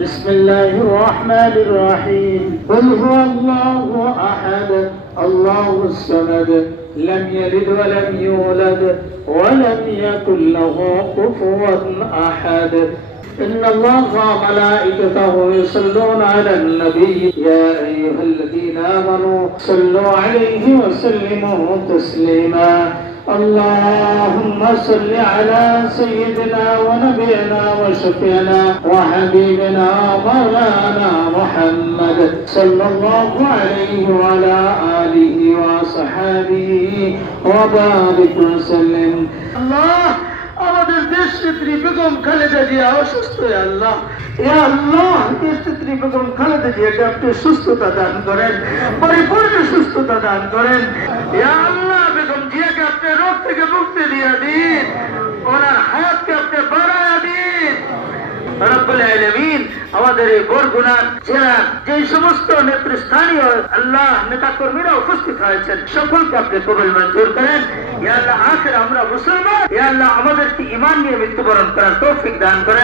بسم الله الرحمن الرحيم قل هو الله أحد الله الصمد لم يلد ولم يولد ولم يكن له كفوا أحد إن الله وملائكته يصلون على النبي يا أيها الذين آمنوا صلوا عليه وسلموا تسليما اللهم صل على سيدنا ونبينا وشفينا وحبيبنا مولانا محمد صلى الله عليه وعلى آله وصحبه وبارك وسلم الله আমাদের দেশ নেত্রী বেগম খালেদা জিয়া অসুস্থ আল্লাহ দেশ নেত্রী বেগম খালেদা জিয়াকে আপনি সুস্থতা দান করেন, পরিপূর্ণ সুস্থতা দান করেন। আল্লাহ বেগম জিয়াকে আপনি রোগ থেকে মুক্তি দিয়ে দিন, ওনার হায়াতকে আপনি বাড়ায়া দিন রব্বুল আলামিন। আমাদের এই বরগুনার জেলার যে সমস্ত নেতৃস্থানীয় আল্লাহ নেতা কর্মীরা উপস্থিত হয়েছেন সকলকে আপনি কবুল মঞ্জুর করেন। ইয়া আল্লাহ আখির আমরা মুসলমান, ইয়া আল্লাহ আমাদেরকে ঈমান নিয়ে মৃত্যুবরণ করার তৌফিক দান করেন।